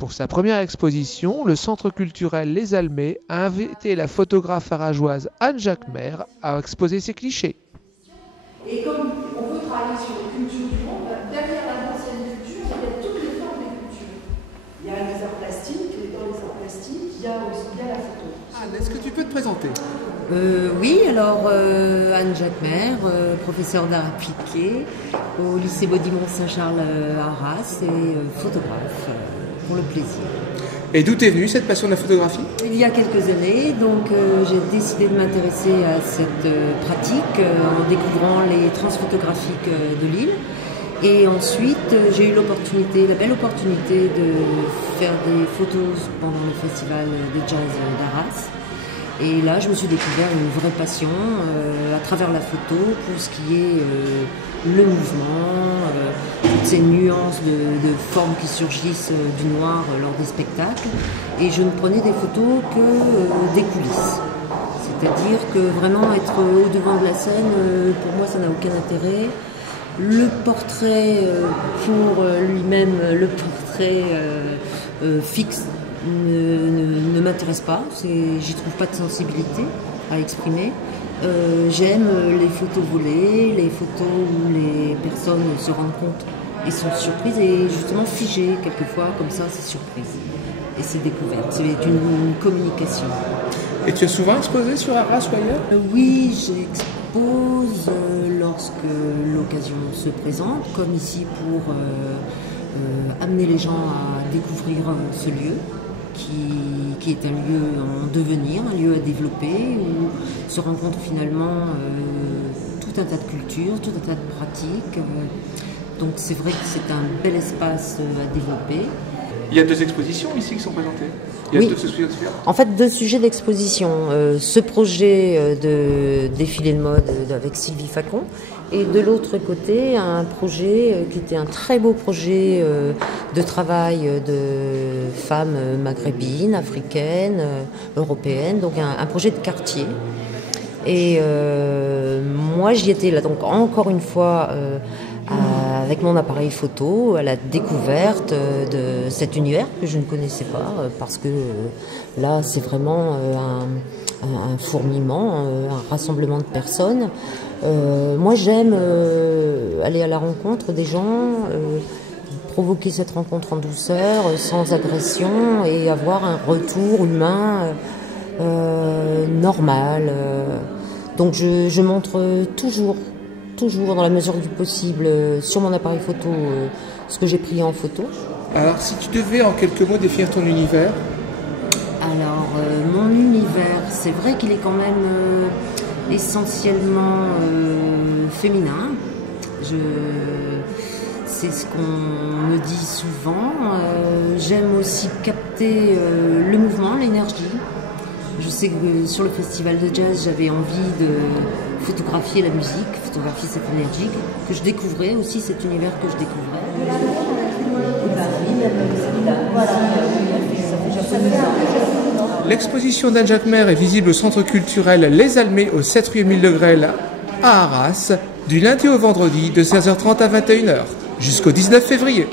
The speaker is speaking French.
Pour sa première exposition, le Centre culturel Les Almets a invité la photographe arageoise Anne Jacquemer à exposer ses clichés. Et comme on veut travailler sur les cultures du monde, derrière l'ancienne culture, il y a toutes les formes des cultures. Il y a les arts plastiques, et dans les arts plastiques, il y a aussi la photo. Anne, est-ce que tu peux te présenter? Oui, alors Anne Jacquemer, professeure d'art appliqué au lycée Baudimont-Saint-Charles à Arras et photographe pour le plaisir. Et d'où t'es venue cette passion de la photographie? Il y a quelques années, donc j'ai décidé de m'intéresser à cette pratique en découvrant les transphotographiques de Lille. Et ensuite, j'ai eu la belle opportunité de faire des photos pendant le festival de jazz d'Arras. Et là, je me suis découvert une vraie passion à travers la photo pour ce qui est le mouvement, toutes ces nuances de formes qui surgissent du noir lors des spectacles. Et je ne prenais des photos que des coulisses. C'est-à-dire que vraiment être au-devant de la scène, pour moi, ça n'a aucun intérêt. Le portrait pour lui-même, le portrait fixe, ne m'intéresse pas, j'y trouve pas de sensibilité à exprimer. J'aime les photos volées, les photos où les personnes se rendent compte et sont surprises et justement figées quelquefois, comme ça c'est surprise et c'est découverte, c'est une communication. Et tu as souvent exposé sur Arras ou ailleurs? Oui, j'expose lorsque l'occasion se présente, comme ici pour amener les gens à découvrir ce lieu. Qui est un lieu en devenir, un lieu à développer, où se rencontrent finalement tout un tas de cultures, tout un tas de pratiques. Donc c'est vrai que c'est un bel espace à développer. Il y a 2 expositions ici qui sont présentées. Oui. 2 expositions différentes. En fait, 2 sujets d'exposition. Ce projet de défilé de mode avec Sylvie Facon, et de l'autre côté, un projet qui était un très beau projet de travail de femmes maghrébines, africaines, européennes, donc un projet de quartier. Et moi, j'y étais là, donc encore une fois, avec mon appareil photo, à la découverte de cet univers que je ne connaissais pas, parce que là, c'est vraiment un fourmillement, un rassemblement de personnes. Moi, j'aime aller à la rencontre des gens, provoquer cette rencontre en douceur, sans agression, et avoir un retour humain normal. Donc, je montre toujours dans la mesure du possible sur mon appareil photo ce que j'ai pris en photo. Alors, si tu devais en quelques mots définir ton univers? Alors, mon univers, c'est vrai qu'il est quand même essentiellement féminin. C'est ce qu'on me dit souvent. J'aime aussi capter le mouvement, l'énergie. Je sais que sur le festival de jazz, j'avais envie de photographier la musique, photographier cette énergie, que je découvrais aussi, cet univers que je découvrais. L'exposition d'Anne Jacquemer est visible au Centre culturel Les Almets au 7 rue Émile Le Grel à Arras, du lundi au vendredi de 16h30 à 21h, jusqu'au 19 février.